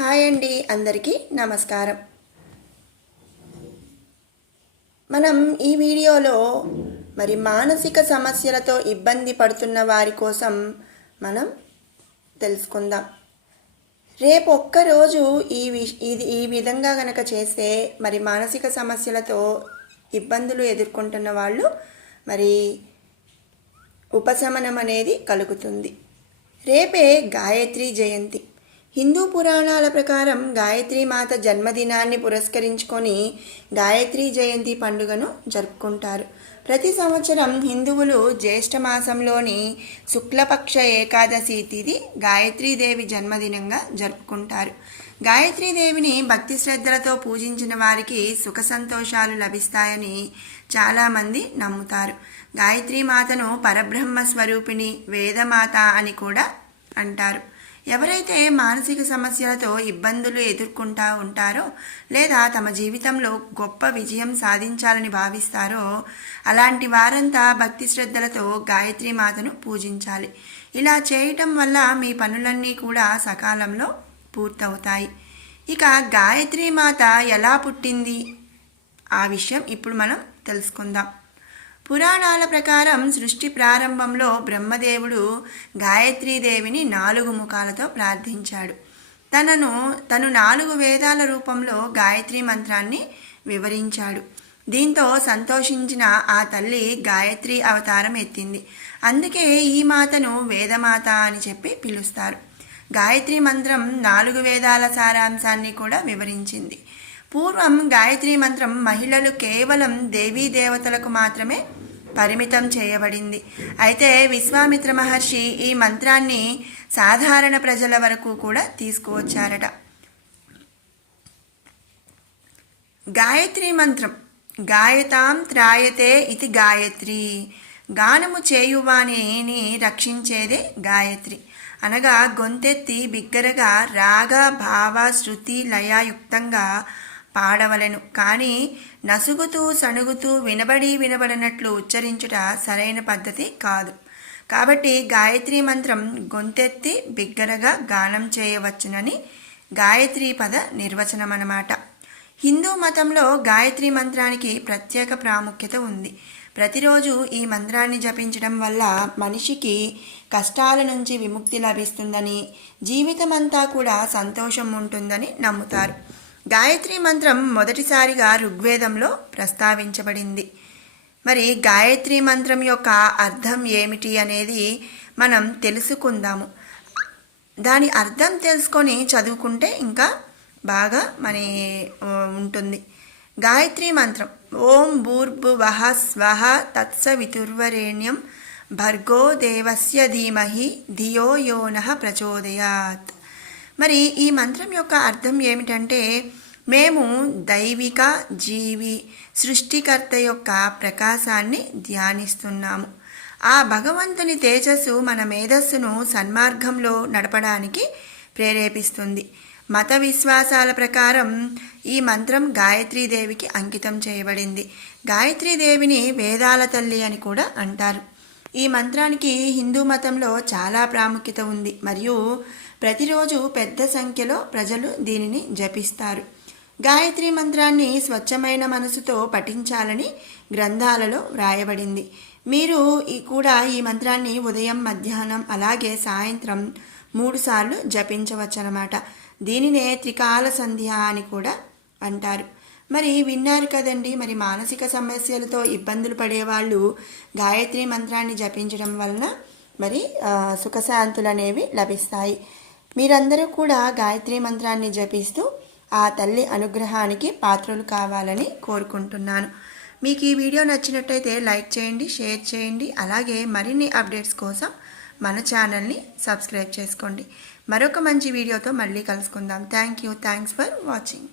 Hi అండి, అందరికీ నమస్కారం. మనం ఈ వీడియోలో మానసిక సమస్యలతో ఇబ్బంది పడుతున్న వారి కోసం మనం తెలుసుకుందాం. రేపు ఒక్కరోజు ఈ విధంగా గనక చేస్తే మానసిక సమస్యలతో ఇబ్బందులు ఎదుర్కొంటున్న వాళ్ళు ఉపశమనం అనేది కలుగుతుంది. రేపే గాయత్రి జయంతి. హిందూ పురాణాల ప్రకారం గాయత్రీ మాత జన్మదినాన్ని పురస్కరించుకొని గాయత్రీ జయంతి పండుగను జరుపుకుంటారు. ప్రతి సంవత్సరం హిందువులు జ్యేష్ఠ మాసంలోని శుక్లపక్ష ఏకాదశి తిథి గాయత్రీదేవి జన్మదినంగా జరుపుకుంటారు. గాయత్రీదేవిని భక్తి శ్రద్ధలతో పూజించిన వారికి సుఖ సంతోషాలు లభిస్తాయని చాలామంది నమ్ముతారు. గాయత్రీ మాతను పరబ్రహ్మ స్వరూపిణి, వేదమాత అని కూడా అంటారు. ఎవరైతే మానసిక సమస్యలతో ఇబ్బందులు ఎదుర్కొంటూ ఉంటారో లేదా తమ జీవితంలో గొప్ప విజయం సాధించాలని భావిస్తారో అలాంటి వారంతా భక్తి శ్రద్ధలతో గాయత్రీ మాతను పూజించాలి. ఇలా చేయటం వల్ల మీ పనులన్నీ కూడా సకాలంలో పూర్తవుతాయి. ఇక గాయత్రీ మాత ఎలా పుట్టింది ఆ విషయం ఇప్పుడు మనం తెలుసుకుందాం. పురాణాల ప్రకారం సృష్టి ప్రారంభంలో బ్రహ్మదేవుడు గాయత్రీదేవిని 4 ముఖాలతో ప్రార్థించాడు. తను 4 వేదాల రూపంలో గాయత్రీ మంత్రాన్ని వివరించాడు. దీంతో సంతోషించిన ఆ తల్లి గాయత్రి అవతారం ఎత్తింది. అందుకే ఈ మాతను వేదమాత అని చెప్పి పిలుస్తారు. గాయత్రీ మంత్రం 4 వేదాల సారాంశాన్ని కూడా వివరించింది. పూర్వం గాయత్రీ మంత్రం మహిళలు కేవలం దేవీ దేవతలకు మాత్రమే పరిమితం చేయబడింది. అయితే విశ్వామిత్ర మహర్షి ఈ మంత్రాన్ని సాధారణ ప్రజల వరకు కూడా తీసుకువచ్చారట. గాయత్రీ మంత్రం గాయతాం త్రాయతే ఇది గాయత్రి. గానము చేయువాణిని రక్షించేదే గాయత్రి. అనగా గొంతెత్తి బిగ్గరగా రాగ భావ శృతి లయయుక్తంగా పాడవలెను. కానీ నసుగుతూ సణుగుతూ వినబడినట్లు ఉచ్చరించుట సరైన పద్ధతి కాదు. కాబట్టి గాయత్రీ మంత్రం గొంతెత్తి బిగ్గరగా గానం చేయవచ్చునని గాయత్రీ పద నిర్వచనం అన్నమాట. హిందూ మతంలో గాయత్రీ మంత్రానికి ప్రత్యేక ప్రాముఖ్యత ఉంది. ప్రతిరోజు ఈ మంత్రాన్ని జపించడం వల్ల మనిషికి కష్టాల నుంచి విముక్తి లభిస్తుందని, జీవితమంతా కూడా సంతోషం ఉంటుందని నమ్ముతారు. గాయత్రీ మంత్రం మొదటిసారిగా ఋగ్వేదంలో ప్రస్తావించబడింది. గాయత్రీ మంత్రం యొక్క అర్థం ఏమిటి అనేది మనం తెలుసుకుందాము. దాని అర్థం తెలుసుకొని చదువుకుంటే ఇంకా బాగా ఉంటుంది. గాయత్రీ మంత్రం ఓం భూర్భువః స్వః తత్సవితుర్వరేణ్యం భర్గో దేవస్య ధీమహి ధియో యో నః ప్రచోదయాత్. ఈ మంత్రం యొక్క అర్థం ఏమిటంటే, మేము దైవిక జీవి సృష్టికర్త యొక్క ప్రకాశాన్ని ధ్యానిస్తున్నాము. ఆ భగవంతుని తేజస్సు మన మేధస్సును సన్మార్గంలో నడపడానికి ప్రేరేపిస్తుంది. మత విశ్వాసాల ప్రకారం ఈ మంత్రం గాయత్రీదేవికి అంకితం చేయబడింది. గాయత్రీదేవిని వేదాల తల్లి అని కూడా అంటారు. ఈ మంత్రానికి హిందూ మతంలో చాలా ప్రాముఖ్యత ఉంది మరియు ప్రతిరోజు పెద్ద సంఖ్యలో ప్రజలు దీనిని జపిస్తారు. గాయత్రీ మంత్రాన్ని స్వచ్ఛమైన మనసుతో పఠించాలని గ్రంథాలలో వ్రాయబడింది. మీరు కూడా ఈ మంత్రాన్ని ఉదయం, మధ్యాహ్నం అలాగే సాయంత్రం 3 సార్లు జపించవచ్చనమాట. దీనినే త్రికాల సంధ్య అని కూడా అంటారు. విన్నారు కదండి, మానసిక సమస్యలతో ఇబ్బందులు పడేవాళ్ళు గాయత్రీ మంత్రాన్ని జపించడం వలన సుఖశాంతులు అనేవి లభిస్తాయి. మీరందరూ కూడా గాయత్రీ మంత్రాన్ని జపిస్తూ ఆ తల్లి అనుగ్రహానికి పాత్రలు కావాలని కోరుకుంటున్నాను. మీకు ఈ వీడియో నచ్చినట్టయితే లైక్ చేయండి, షేర్ చేయండి. అలాగే మరిన్ని అప్డేట్స్ కోసం మన ఛానల్ని సబ్స్క్రైబ్ చేసుకోండి. మరొక మంచి వీడియోతో మళ్ళీ కలుసుకుందాం. Thanks for watching.